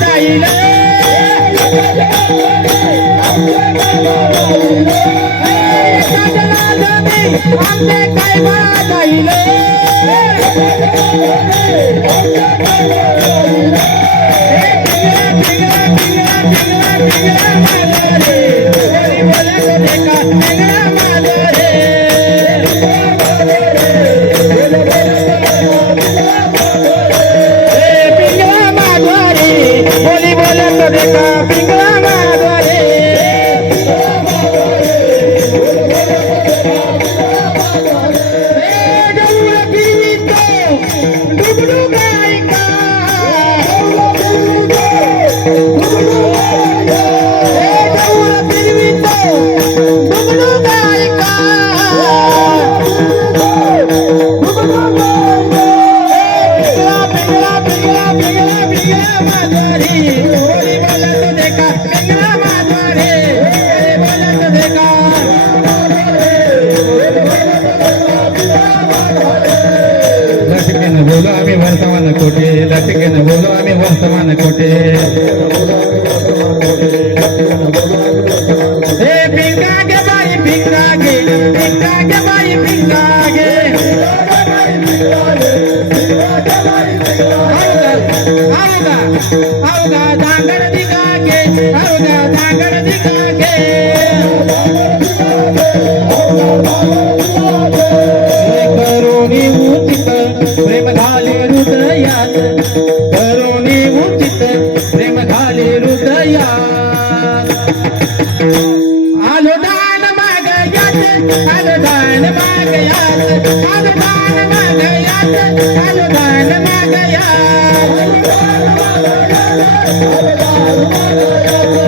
जाईल एका बोलो आम्ही वर्तमान कोटे लटकेन बोलो आम्ही वर्तमान कोटे हे पिंगागे बाई पिंगागे पिंगागे बाई पिंगागे धांगड धांगड हृदयात. करोनी उचित प्रेम झाले हृदयात. आलो दान मागयात आलो दान मागयात आलो दान मागयात आलो दान मागयात. आम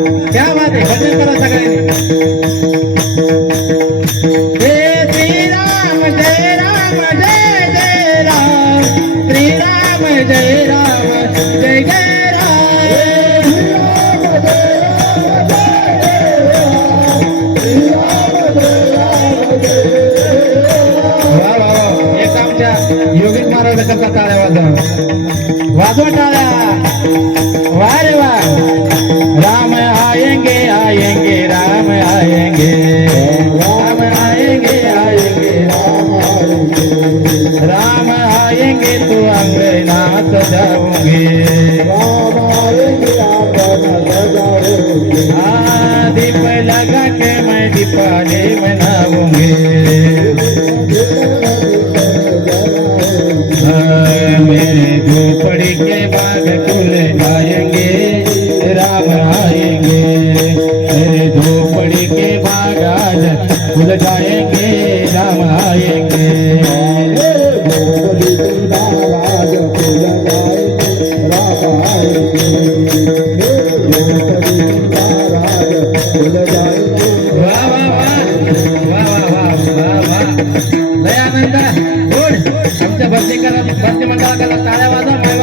वा क्या भजन करा सगळ्यांनी. जय राम जय जय राम श्रीराम जय राम जय जय एक आमच्या योगेश महाराजांचा करता टाळ्या वाजवा. वाजवा टाळ्या. आएंगे राम आएंगे आएंगे राम आएंगे राम आएंगे तो अंगना सजाऊंगे हाँ दीप लगा के मैं दीपाली मनाऊंगे। मेरे झोपड़ी के बाद खुल आएंगे राम आएंगे भूल जाएंगे राम आएंगे। आमच्या भक्ती भक्ती मंडळाला वाजा